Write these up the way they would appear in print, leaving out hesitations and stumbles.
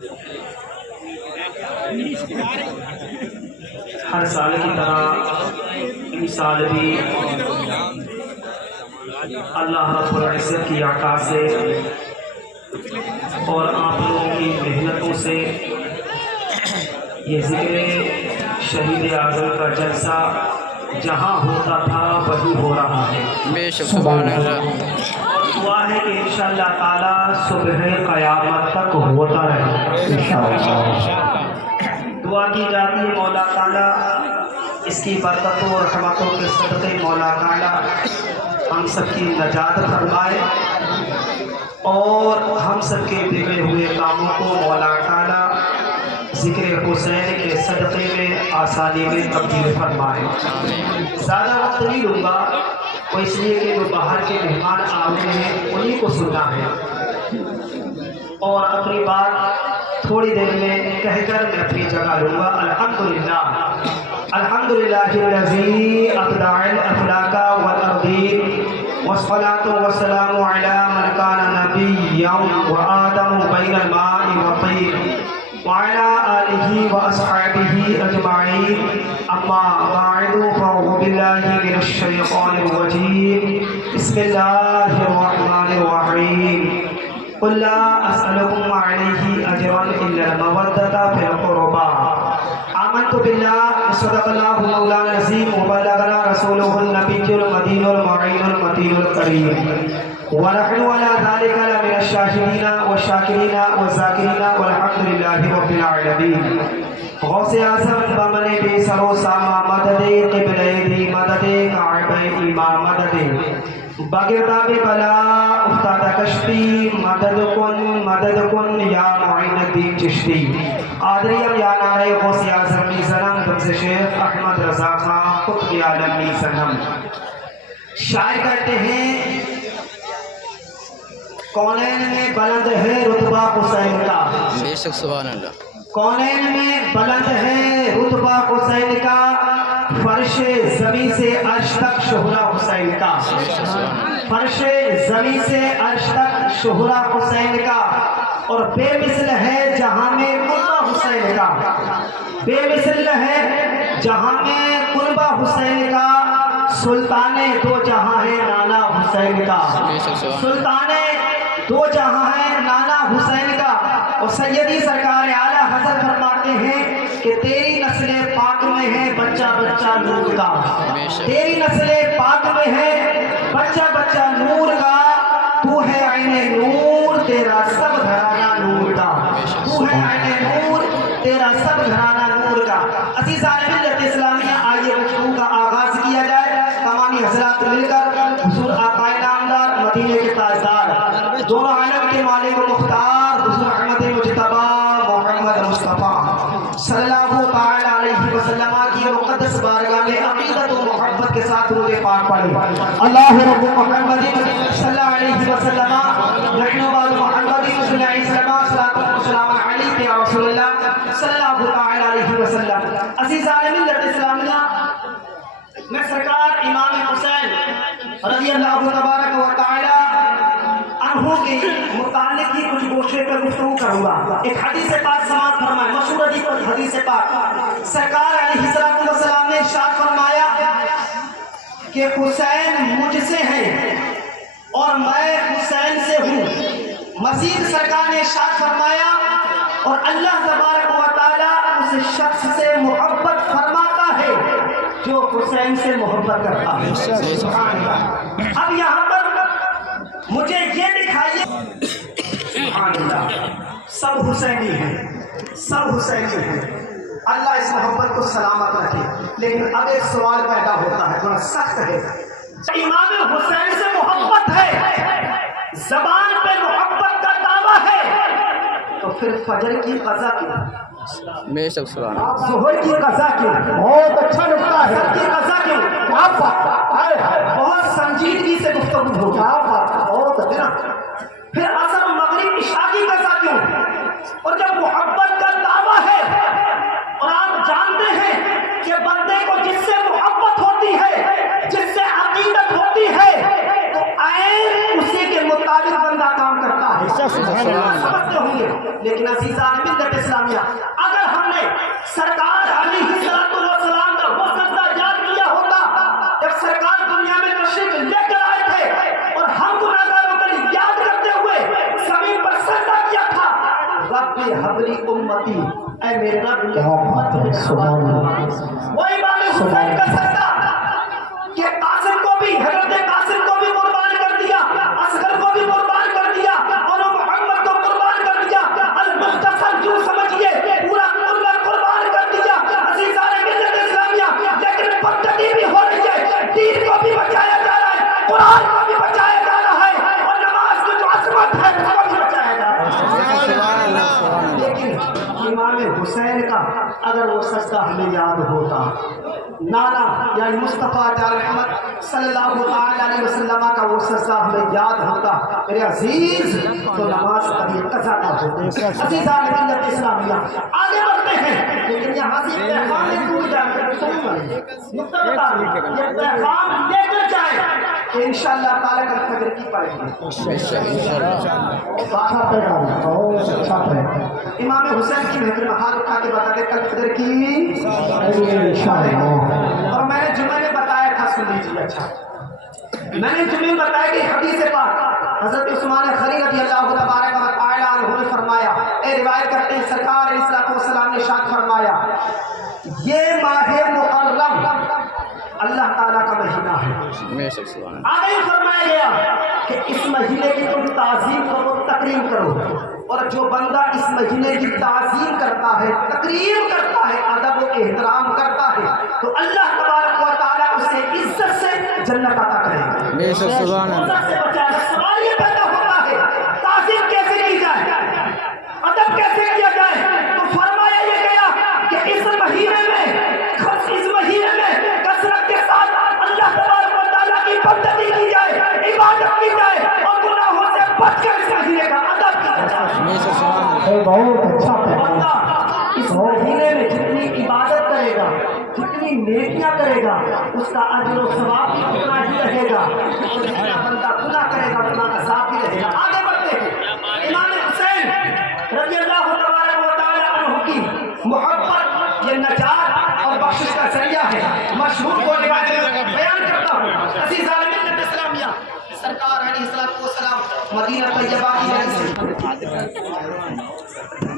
ہر سال کی طرح اس سال بھی اللہ رب العزت کی عطا سے اور آپ لوگوں کی محنتوں سے یہ ذکر شہید اعظم کا جلسہ جہاں ہوتا تھا وہی ہو رہا ہے۔ بے شک سبحان اللہ۔ دعا ہے کہ انشاءاللہ تعالی صبح قیامت تک ہوتا رہے۔ دعا کی جاتی ہے مولا تعالی اس کی برکتوں اور رحمتوں کے صدقے مولا تعالی ہم سب کی نجات فرمائے اور ہم سب کے بگڑے ہوئے کاموں کو مولا تعالی ذکر حسین کے صدقے میں آسانی میں تبدیل فرمائے۔ زیادہ وقت نہیں لوں گا وہ اس لیے کہ جو باہر کے مہمان آئے ہیں انہیں کو سننا ہے اور اپنی بات تھوڑی دیر میں کہہ کر میں اپنی جگہ لوں گا۔ الحمدللہ الحمدللہ الذی ابدع الافلاک والارضین والصلاة والسلام علی من کان نبیا وآدم بین الماء والطین وعلى آلہ واصحابہ اجمعین اما بعد فاعوذ باللہ من الشیطان الرجیم بسم اللہ الرحمن الرحیم قل لا اسألكم علیہ اجرا الا المودۃ فی القربى آمنت باللہ صدق اللہ مولانا العظیم وبلغنا رسولہ النبی المدین المعین المتین الکریم ونحن على ذلك لمن الشاهدين والشاكرين والذاكرين والحمد لله رب العالمين۔ غوث اعظم بمن بی سر و ساما مدد قبلہ دی مدد کعبہ امام مدد بگرداب بلا افتاد کشتی مدد کن یا معین الدین چشتی قادریم یا نعرہ غوث اعظم می سنم دمز شیخ احمد رضا خان قطب عالم می سنم۔ شاعر کہتے ہیں کونین میں بلند ہے رتبہ حسین کا، بے شک سبحان اللہ۔ کونین میں بلند ہے رتبہ حسین کا، فرش زمین سے عرش تک شہرہ حسین کا، فرش زمین سے عرش تک شہرہ حسین کا، اور بے مثل ہے جہاں میں قربہ حسین کا، بے مثل ہے جہاں میں قربہ حسین کا، سلطان دو جہاں ہے نانا حسین کا، سلطان دو جہاں ہے نانا حسین کا۔ اور سیدی سرکار اعلیٰ حضرت فرماتے ہیں کہ تیری نسل پاک میں ہے بچہ بچہ نور کا، تیری نسل پاک میں ہے بچہ بچہ نور کا، تو ہے عین نور تیرا سب گھرانہ نور کا، تو ہے عین نور تیرا سب گھرانہ نور کا۔ عزیزان ملت اسلامیہ آئیے گفتگو کا آغاز کیا جائے۔ تمامی حضرات مل کر حضور آقا نامدار مدینے کے تاجدار دونوں عالم کے مالک و مختار حضور احمد مجتبی محمد مصطفیٰ صلی اللہ تعالی علیہ وسلم کی مقدس بارگاہ میں عقیدت و محبت کے ساتھ درود پاک پڑھیں۔ اللہ رب محمد صلی اللہ علیہ وسلم نحن بعد محمد صلی اللہ علیہ وسلم صلاۃ و سلام علیک یا رسول اللہ صلی اللہ تعالی علیہ وسلم۔ عزیزان ملت اسلامیہ، میں سرکار امام حسین رضی اللہ تبارک و تعالی عنہ کے متعلق ہی کچھ گوشے پر گفتگو کروں گا۔ ایک حدیث پاک سماعت فرمائے، مشہور حدیث پاک، سرکار علیہ السلام نے ارشاد فرمایا کہ حسین مجھ سے ہے اور میں حسین سے ہوں۔ مزید سرکار نے ارشاد فرمایا اور اللہ تبارک و تعالی اس شخص سے محبت فرماتا ہے جو حسین سے محبت کرتا ہے۔ سبحان اللہ۔ اب یہاں پر مجھے یہ دکھائیے، سبحان اللہ، سب حسینی ہیں، سب حسینی ہیں، اللہ اس محبت کو سلامت رکھے۔ لیکن اب ایک سوال پیدا ہوتا ہے، بڑا سخت ہے۔ امام حسین سے محبت ہے، زبان پہ محبت کا دعویٰ ہے، تو پھر فجر کی قضا کیوں؟ بے شک سبحان اللہ۔ ظہر کی قضا کیوں؟ بہت اچھا لگتا ہے۔ کی قضا کیوں؟ کیا بات ہے، بہت سنجیدگی سے گفتگو ہو، کیا بات ہے، بہت اچھا۔ پھر عصر مغرب عشاء کی قضا کیوں؟ اور جب محبت کا دعویٰ ہے اور آپ جانتے ہیں کہ بندے کو جس سے محبت ہوتی ہے، جس سے عقیدت ہوتی ہے، تو عین اسی کے مطابق بندہ کام کرتا ہے۔ سمجھتے ہوں گے، لیکن عزیزان ملت اسلامیہ، اگر ہم نے سرکار علیہ السلام کا وہ سجدہ یاد کیا ہوتا جب سرکار دنیا میں تشریف لے کر آئے تھے اور ہم گناہگاروں کا یاد کرتے ہوئے زمین پر سجدہ کیا تھا، رب حبلی امتی، اے میرے رب وہ امام حسین کا سجدہ کہ قاسم کو بھی، حضرت قاسم کو بھی قربان کر دیا، اصغر کو بھی قربان کر دیا اور محمد کو قربان کر دیا، المختصر جو سمجھئے پورا قربان کر دیا عزیزان ملت اسلامیہ، لیکن بدتمی بھی ہو رہی ہے، دین کو بھی بچایا جا رہا ہے، قرآن کو بھی بچایا جا رہا ہے اور نماز کی جو عظمت ہے اس کو بھی بچایا جا رہا ہے۔ لیکن امام حسین کا اگر وہ سجدہ ہمیں یاد ہوتا، نانا یعنی مصطفیٰ جان محمد صلی اللہ علیہ وسلم کا وہ سجدہ ہمیں یاد ہوتا میرے عزیز، تو نماز کبھی قضا نہ ہوتی۔ عزیزان ملت اسلامیہ آگے بڑھتے ہیں، لیکن یہاں سے پیغام نہیں ٹوٹ جائے، نقطہ بتا دیں یہ پیغام لے کر جائے کہ انشاءاللہ تعالیٰ کل فجر کی پڑھیں گے۔ اچھا پیغام، بہت اچھا پیغام۔ امام حسین کی محفل میں ہاتھ اٹھا کے بتا دے کل فجر کی اور میں نے جمعے میں بتایا تھا، سن لیجیے، اچھا میں نے جمعے میں بتایا کہ حدیث پاک حضرت عثمان غنی رضی اللہ تبارک و تعالی عنہ نے فرمایا، اے روایت کرتے ہیں سرکار علیہ السلام نے ارشاد فرمایا، یہ ماہ محرم اللہ تعالیٰ کا مہینہ ہے۔ آگے فرمایا گیا کہ اس مہینے کی تم تعظیم کرو، تکریم کرو، اور جو بندہ اس مہینے کی تعظیم کرتا ہے، تکریم کرتا ہے، ادب و احترام کرتا ہے، تو اللہ تبارک و تعالیٰ اسے عزت سے جنت عطا کرے گا، عزت سے بچائے گا۔ سوال یہ پیدا ہوتا ہے تعظیم کیسے کی جائے، ادب کیسے کیا جائے، تو فرمایا یہ گیا کہ اس مہینے میں کثرت کے ساتھ اللہ تبارک و تعالیٰ کی بندگی کی جائے، عبادت کی جائے اور گناہوں سے بچ کر اس مہینے کا ادب کیا جائے۔ بہت اچھا بندہ اس مہینے میں جتنی عبادت کرے گا، جتنی نیکیاں کرے گا، اس کا اجر و ثواب بھی اتنا ہی رہے گا، اور جتنا بندہ گناہ کرے گا اتنا عذاب بھی رہے گا۔ آگے بڑھتے ہیں، امام حسین رضی اللہ تبارک و تعالی عنہ کی محبت یہ نجات اور بخشش کا ذریعہ ہے، مشہور کو روایت میں بیان کرتا ہوں۔ عزیزان ملت اسلامیہ، سرکار علیہ السلام مدینہ طیبہ کی گلی سے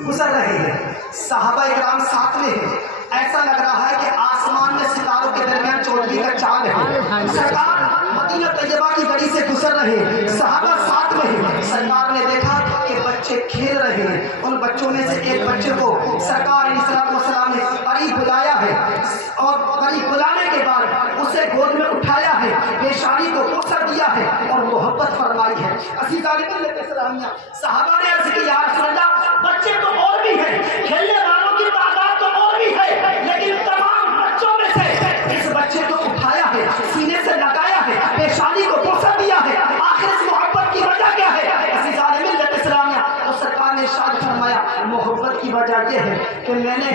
گزر رہے ہیں، صحابہ اکرام ساتھ میں ہیں، ایسا لگ رہا ہے کہ آسمان میں ستاروں کے درمیان چودھری کا چاند ہے۔ سرکار مدینہ طیبہ کی گلی سے گزر رہے ہیں، صحابہ ساتھ میں ہیں، سرکار نے دیکھا کہ بچے کھیل رہے ہیں، ان بچوں میں سے ایک بچے کو سرکار علیہ السلام نے قریب بلایا ہے اور قریب بلانے کے بعد اسے گود میں اٹھایا ہے، پیشانی کو بوسہ دیا ہے اور محبت فرمائی ہے۔ عزیزان ملت اسلامیہ، صحابہ نے عرض کی یا رسول اللہ بچے تو اور بھی ہیں، کھیلنے والوں کی تعداد تو اور بھی ہے، لیکن تمام بچوں میں سے اس بچے کو اٹھایا ہے، سینے سے لگایا ہے، پیشانی کو بوسہ دیا ہے، آخر اس محبت کی وجہ کیا ہے؟ عزیزان ملت اسلامیہ، تو سرکار نے ارشاد فرمایا محبت کی وجہ یہ ہے کہ میں نے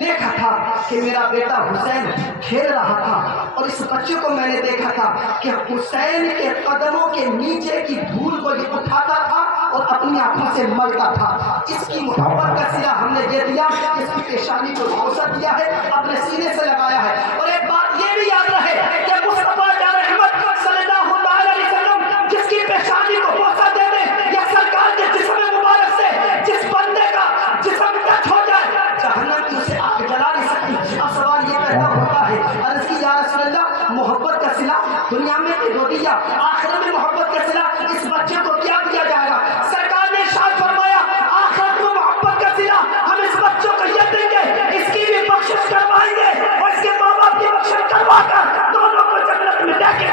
دیکھا تھا کہ میرا بیٹا حسین کھیل رہا تھا اور اس بچے کو میں نے دیکھا تھا کہ حسین کے قدموں کے نیچے کی دھول کو یہ اٹھاتا تھا اور اپنی آنکھوں سے ملتا تھا۔ اس کی محبت کا صلہ ہم نے یہ دیا، اس کی پیشانی کو بوسہ دیا ہے، اپنے سینے سے لگایا ہے۔ اور ایک بات یہ بھی یاد رہے کہ مصطفیٰ جان محمد صلی اللہ علیہ وسلم جس کی پیشانی کو بوسہ دے دے یا سرکار کے جسم مبارک سے جس بندے کا جسم ٹچ ہو جائے، جہنم کی اسے آگ جلا نہیں سکتی۔ اب سوال یہ پیدا ہوتا ہے، عرض کی یا رسول اللہ محبت کا صلہ دنیا میں دو دیا، آخرت میں محبت کا صلہ اس بچے کو کیا دیا جائے گا؟ سرکار نے ارشاد فرمایا آخرت میں محبت کا صلہ ہم اس بچوں کو یہ دیں گے، اس کی بھی بخشش کروائیں گے اور اس کے ماں باپ کی بخشش کروا کر دونوں کو جنت میں لے کے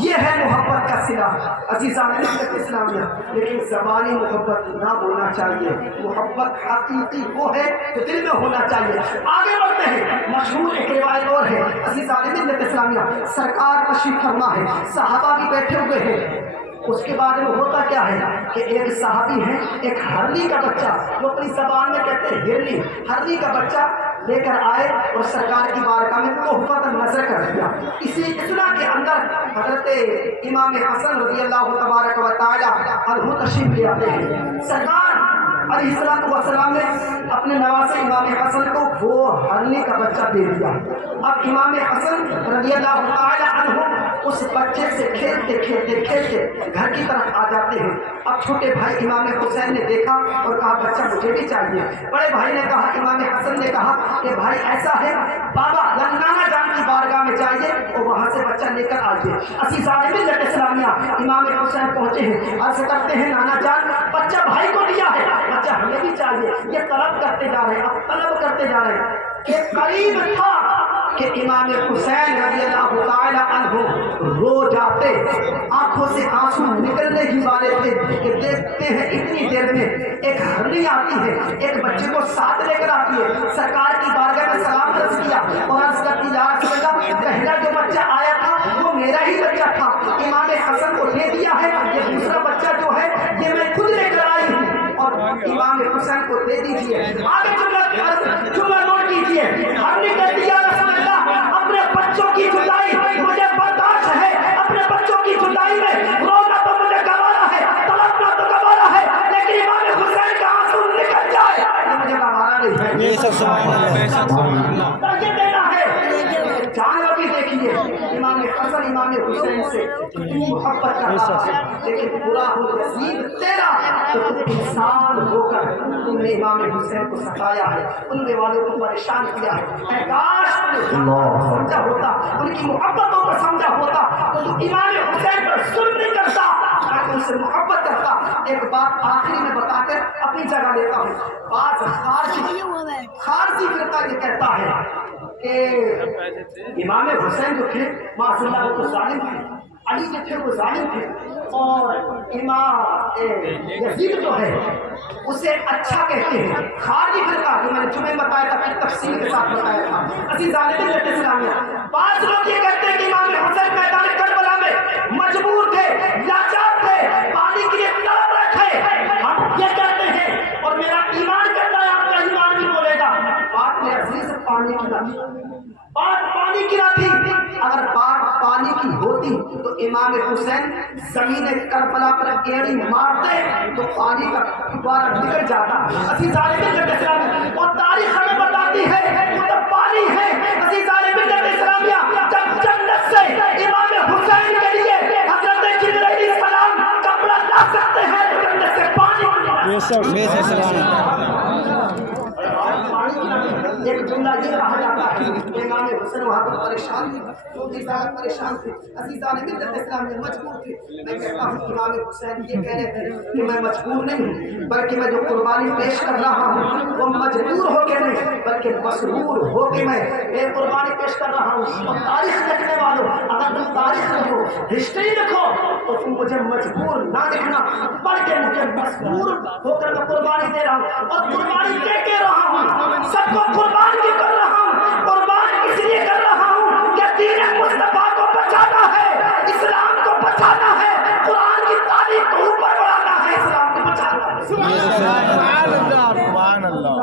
یہ ہے محبت کا صلہ۔ عزیزان ملت اسلامیہ، لیکن زبانی محبت نہ ہونا چاہیے، محبت حقیقی وہ ہے جو دل میں ہونا چاہیے۔ آگے بڑھتے ہیں، مشہور ایک روایت اور ہے، عزیزان ملت اسلامیہ، سرکار تشریف فرما ہے، صحابہ بھی بیٹھے ہوئے ہیں، اس کے بعد میں ہوتا کیا ہے کہ ایک صحابی ہے، ایک ہرنی کا بچہ، وہ اپنی زبان میں کہتے ہیں ہرنی، ہرنی کا بچہ لے کر آئے اور سرکار کی بارگاہ میں تحفۃ نظر کر دیا. اسی اصلاح کے اندر حضرت امام حسن رضی اللہ تبارک و تعالی عنہ تشریف لے آتے ہیں. سرکار علیہ السلام نے اپنے نواسے امام حسن کو وہ ہرنی کا بچہ دے دیا. اب امام حسن رضی اللہ تعالی عنہ اس بچے سے کھیلتے کھیلتے کھیلتے گھر کی طرف آ جاتے ہیں. اب چھوٹے بھائی امام حسین نے دیکھا اور کہا بچہ مجھے بھی چاہیے. بڑے بھائی نے کہا، امام حسن نے کہا کہ بھائی ایسا ہے بابا نانا جان کی بارگاہ میں جائیے اور وہاں سے بچہ لے کر آئیے. عزیزان ملت اسلامیہ امام حسین پہنچے ہیں، عرض کرتے ہیں نانا جان بچہ بھائی کو دیا ہے، بچہ ہمیں بھی چاہیے. یہ طلب کرتے جا رہے ہیں، اب طلب کرتے جا رہے ہیں کہ قریب تھا کہ امام حسین رضی اللہ تعالی عنہ رو جاتے، آنکھوں سے آنسو نکلنے ہی والے تھے کہ دیکھتے ہیں اتنی دیر میں ایک ہرنی آتی ہے، ایک بچے کو ساتھ لے کر آتی ہے. سرکار کی بارگاہ میں سلام عرض کیا اور عرض کرتی یا رسول اللہ پہلا جو بچہ آیا تھا وہ میرا ہی بچہ تھا، امام حسن کو دے دیا ہے، یہ دوسرا بچہ جو ہے یہ میں خود لے کر آئی ہوں اور امام حسین کو دے دیجیے. آگے جملہ نوٹ کیجیے. ہم نے کہہ دیا رسول اللہ اپنے بچوں کی جدائی مجھے برداشت ہے، اپنے بچوں کی جدائی میں رونا تو مجھے گوارا ہے، تڑپنا تو گوارا ہے، لیکن امام حسین کا آنسو نکل جائے یہ مجھے گوارا نہیں ہے. بے شک سبحان اللہ. یہ دینا ہے. جانور بھی دیکھیے امام حسن امام حسین سے محبت کرتا ہے، لیکن برا ہو نصیب تیرا تو تم انسان ہو کر تم نے امام حسین کو ستایا ہے، ان کے والوں کو پریشان کیا ہے. اے کاش سمجھا ہوتا، ان کی محبتوں کو سمجھا ہوتا تو تم امام حسین پر ظلم نہیں کرتا، میں ان سے محبت کرتا. ایک بات آخری میں بتا کر اپنی جگہ لیتا ہوں. بعض خارجی فرقہ یہ کہتا ہے کہ امام حسین جو تھے معاذ اللہ وہ تو ظالم تھے، علی جو تھے وہ ظالم تھے، اور امام یزید جو ہے اسے اچھا کہتے ہیں. خارجی فرقہ جو میں نے جمعے بتایا تھا پھر تفصیل کے ساتھ بتایا تھا. عزیزان ملت اسلامیہ بعض لوگ یہ کہتے ہیں کہ امام حسین میدان کربلا میں مجبور تھے، لاچار تھے، پانی کے لیے تڑپ رہے تھے. ہم یہ کہتے ہیں اور میرا ایمان کہتا ہے آپ کا ایمان بھی بولے گا بات میں عزیز پانی کی نہ تھی، بات پانی کی نہ تھی. اگر بات پانی کی ہوتی تو امام حسین زمین کربلا پر گیڑی مارتے تو پانی کا دوبارہ نکل جاتا. عزیزان ملت اسلامیہ اور تاریخ ہمیں بتاتی ہے وہ تو پانی ہے. عزیزان ملت اسلامیہ جب جنت سے امام حسین کے لیے حضرت جبرائیل السلام کپڑا لا سکتے ہیں تو جنت سے پانی. بے شک سبحان اللہ. ایک جملہ یہ کہا جاتا ہے امام حسین وہاں پر پریشان تھے، تو بھی زیادہ پریشان تھے. عزیزان ملت اسلامیہ مجبور تھے. میں کہتا ہوں امام حسین یہ کہہ رہے تھے کہ میں مجبور نہیں ہوں، بلکہ میں جو قربانی پیش کر رہا ہوں وہ مجبور ہو کے نہیں بلکہ مسرور ہو کے میں قربانی پیش کر رہا ہوں. اور تاریخ لکھنے والوں اگر تم تاریخ لکھو، ہسٹری لکھو تو تم مجھے مجبور نہ لکھنا بلکہ مجھے مسرور ہو کر میں قربانی دے رہا ہوں. اور قربانی دے کے رہا ہوں، سب کو قربان بھی کر رہا ہوں. قربان اس لیے کر رہا ہوں کہ دین مصطفیٰ کو بچانا ہے، اسلام کو بچانا ہے، قرآن کی تعلیم کو اوپر بڑھانا ہے، اسلام کو بچانا ہے. سبحان اللہ.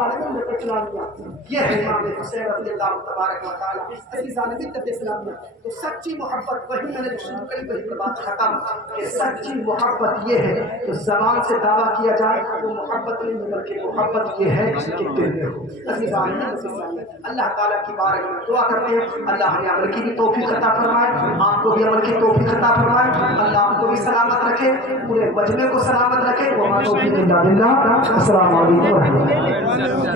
یہ ہے امام حسین رضی اللہ تبارک و تعالی. عزیزان ملت اسلامیہ تو سچی محبت وہی میں نے شروع کری وہی بات ختم کہ سچی محبت یہ ہے تو زبان سے دعویٰ کیا جائے وہ محبت نہیں بلکہ محبت یہ ہے کہ دل میں ہو. عزیزان ملت اسلامیہ اللہ تعالیٰ کی بارگاہ میں دعا کرتے ہیں اللہ ہمیں عمل کی بھی توفیق عطا فرمائے، آپ کو بھی عمل کی توفیق عطا فرمائے، اللہ آپ کو بھی سلامت رکھے، پورے مجمع کو سلامت رکھے. السلام علیکم و رحمۃ اللہ.